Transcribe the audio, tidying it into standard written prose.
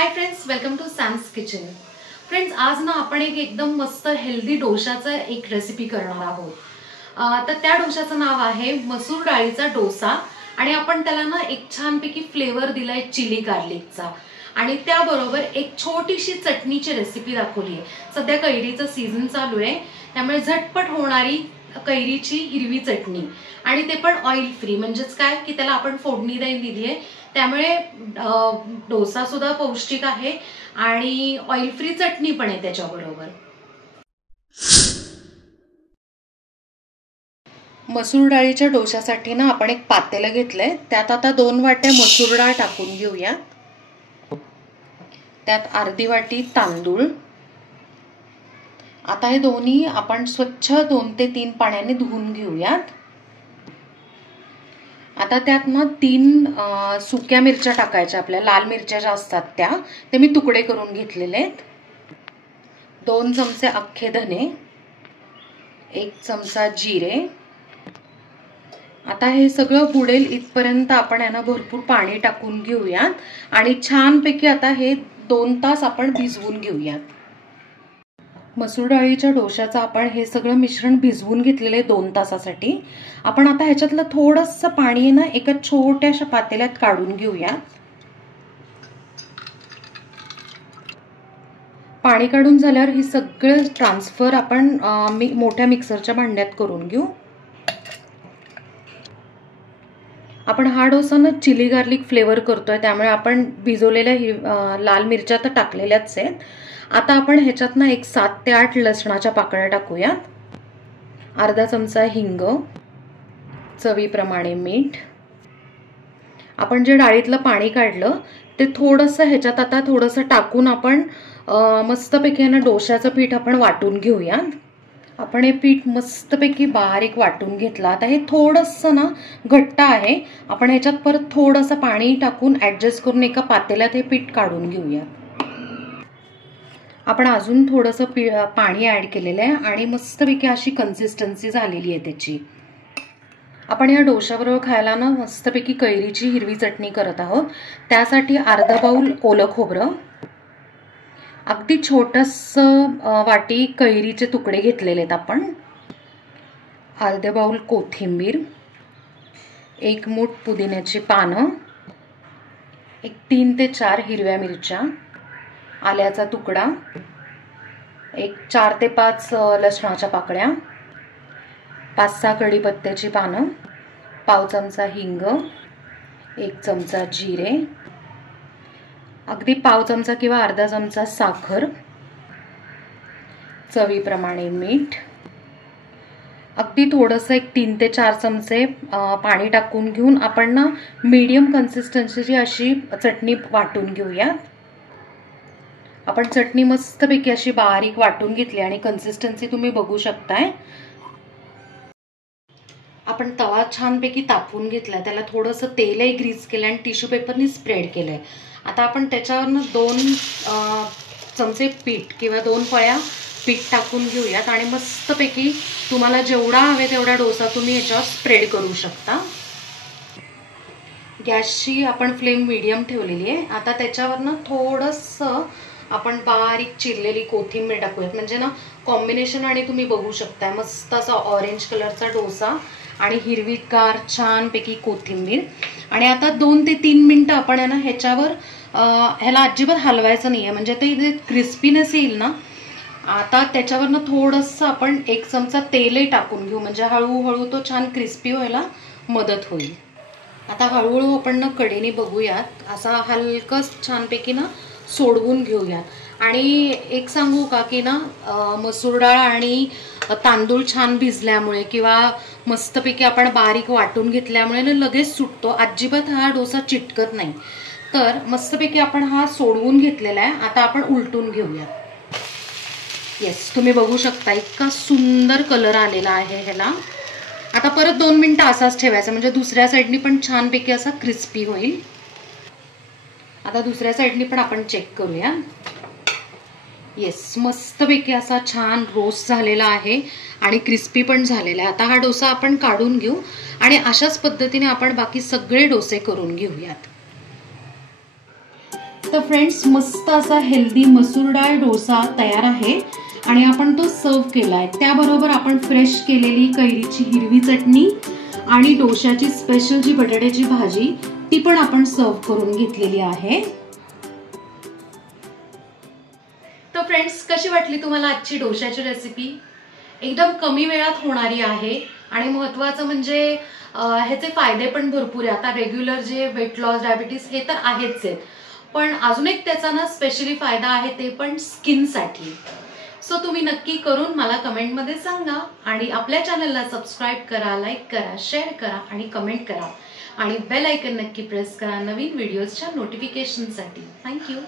High friends, welcome to Sam's kitchen. Friends, आज ना आपण एकदम मस्त हेल्दी डोशाचा एक रेसिपी करणार आहोत। तर त्या डोशाचं नाव आहे मसूर डाळीचा डोसा आणि आपण त्याला ना एक छानपैकी फ्लेवर दिलाय चिली गार्लिकचा आणि त्याबरोबर एक छोटीशी चटणीची रेसिपी दाखवली आहे। सध्या कैरीचा सीझन चालू आहे, त्यामुळे झटपट होणारी कैरीची हिरवी चटणी आणि ते पण ऑइल फ्री, म्हणजेच काय की त्याला आपण फोडणी दिली आहे, त्यामुळे डोसा सुद्धा पौष्टिक आहे आणि ऑइल फ्री चटणी पण आहे त्याच्याबरोबर। मसूर डाळीच्या डोशासाठी ना आपण एक पातेलं घेतलंय, त्यात आता 2 वाट्या मसूर डाळ टाकून घेऊया। त्यात अर्धी वाटी तांदूळ। आता हे दोन्ही आपण स्वच्छ 2 ते 3 पाण्याने धुवून घेऊयात। आता त्यात ना 3 सुक्या मिरच्या टाकायच्या, आपल्या लाल मिरच्या ज्या असतात त्या, ते मी तुकडे करून घेतलेले आहेत। 2 चमचे अख्खे धने, 1 चमचा जिरे। आता हे सगळं बुडेल इथपर्यंत आपण यांना भरपूर पाणी टाकून घेऊयात आणि छानपैकी आता हे 2 तास आपण भिजवून घेऊयात। मसूर डाळीच्या डोशाचं आपण हे सगळं मिश्रण भिजवून घेतलेले 2 तासासाठी। आपण आता ह्याच्यातलं थोडंसं पाणी ना एका छोट्याशा पातेल्यात काढून घेऊया। पाणी काढून झाल्यावर ही सगळं ट्रान्सफर आपण मोठ्या मिक्सरच्या भांड्यात करून घेऊ। आपण हा डोसा ना चिली गार्लिक फ्लेवर करतोय, त्यामुळे आपण भिजवलेल्या लाल मिरच्या तर टाकलेल्याच आहेत। आता आपण ह्याच्यात ना एक 7 ते 8 लसणाच्या पाकळ्या टाकूयात, अर्धा चमचा हिंग, चवीप्रमाणे मीठ। आपण जे डाळीतलं पाणी काढलं ते थोडंसं ह्याच्यात आता थोडंसं टाकून आपण मस्तपैकी ना डोशाचं पीठ आपण वाटून घेऊयात। आपण हे पीठ मस्तपैकी बारीक वाटून घेतलं। आता हे थोडंसं ना घट्ट आहे, आपण ह्याच्यात परत थोडंसं पाणी टाकून ऍडजस्ट करून एका पातेल्यात हे पीठ काढून घेऊया। आपण अजून थोडंसं पाणी ऍड केलेलं आहे आणि मस्तपैकी अशी कन्सिस्टन्सी झालेली आहे त्याची। आपण या डोशाबरोबर खायला ना मस्तपैकी कैरीची हिरवी चटणी करत आहोत। त्यासाठी अर्धा बाउल ओलं खोबरं, अगदी छोटंसं वाटी कैरीचे तुकडे घेतलेले आहेत आपण, अर्धा बाउल कोथिंबीर, 1 मूठ पुदिन्याची पानं, 3 ते 4 हिरव्या मिरच्या, आल्याचा तुकडा, 4 ते 5 लसणाच्या पाकळ्या, 5-6 कढीपत्त्याची पानं, पाव चमचा हिंग, 1 चमचा जिरे, अगदी पाव चमचा किंवा अर्धा चमचा साखर, चवीप्रमाणे मीठ, अगदी थोडंसं 3 ते 4 चमचे पाणी टाकून घेऊन आपण ना मीडियम कन्सिस्टन्सीची अशी चटणी वाटून घेऊया। आपण चटणी मस्तपैकी अशी बारीक वाटून घेतली आणि कन्सिस्टन्सी तुम्ही बघू शकताय। आपण तवा छानपैकी तापवून घेतला, त्याला थोडंसं तेलही ग्रीस केलं आणि टिश्यू पेपरनी स्प्रेड केलंय। आता आपण त्याच्यावरनं 2 चमचे पीठ किंवा 2 पळ्या पीठ टाकून घेऊयात आणि मस्तपैकी तुम्हाला जेवढा हवे तेवढा डोसा तुम्ही याच्यावर स्प्रेड करू शकता। गॅसची आपण फ्लेम मीडियम ठेवलेली आहे। आता त्याच्यावरनं थोडंसं आपण बारीक चिरलेली कोथिंबीर टाकूयात, म्हणजे ना कॉम्बिनेशन आणि तुम्ही बघू शकता मस्त असा ऑरेंज कलरचा डोसा आणि हिरवीगार छानपैकी कोथिंबीर। आणि आता 2 ते 3 मिनिटं आपण आहे ना ह्याच्यावर ह्याला अजिबात हलवायचं नाहीये, म्हणजे ते क्रिस्पीनेस येईल ना। आता त्याच्यावरनं थोडंसं आपण 1 चमचा तेलही टाकून घेऊ, म्हणजे हळूहळू तो छान क्रिस्पी व्हायला मदत होईल। आता हळूहळू आपण ना कढईने बघूयात, असा हलकस छानपैकी ना सोडवून घेऊयात। आणि एक सांगू का की ना मसूर डाळ आणि तांदूळ छान भिजल्यामुळे किंवा मस्तपैकी आपण बारीक वाटून घेतल्यामुळे ना लगेच सुटतो, अजिबात हा डोसा चिटकत नाही। तर मस्तपैकी आपण हा सोडवून घेतलेला आहे। आता आपण उलटून घेऊया। येस, तुम्ही बघू शकता इतका सुंदर कलर आलेला आहे ह्याला। आता परत 2 मिनिटं असाच ठेवायचा, म्हणजे दुसऱ्या साईडनी पण छानपैकी असा क्रिस्पी होईल। आता दुसऱ्या साईडनी पण आपण चेक करूया। येस, मस्तपैकी असा छान रोस्ट झालेला आहे आणि क्रिस्पी पण झालेला आहे। आता हा डोसा आपण काढून घेऊ आणि अशाच पद्धतीने आपण बाकी सगळे डोसे करून घेऊयात। तर फ्रेंड्स, मस्त असा हेल्दी मसूर डाळ डोसा तयार आहे आणि आपण तो सर्व केलाय. त्याबरोबर आपण फ्रेश केलेली कैरीची हिरवी चटणी आणि डोशाची स्पेशल जी बटाट्याची भाजी ती पण आपण सर्व करून घेतलेली आहे. तर फ्रेंड्स, कशी वाटली तुम्हाला आजची डोशाची रेसिपी? एकदम कमी वेळात होणारी आहे आणि महत्त्वाचं म्हणजे ह्याचे फायदे पण भरपूर आहे. आता रेग्युलर जे वेट लॉस, डायबिटीज हे तर आहेच आहेत, पण अजून एक त्याचा ना स्पेशली फायदा आहे, ते पण स्किनसाठी. सो तुम्ही नक्की करून मला कमेंटमध्ये सांगा आणि आपल्या चॅनलला सबस्क्राईब करा, लाईक करा, शेअर करा आणि कमेंट करा आणि बेल आयकन नक्की प्रेस करा नवीन व्हिडिओजच्या नोटिफिकेशनसाठी. थँक्यू.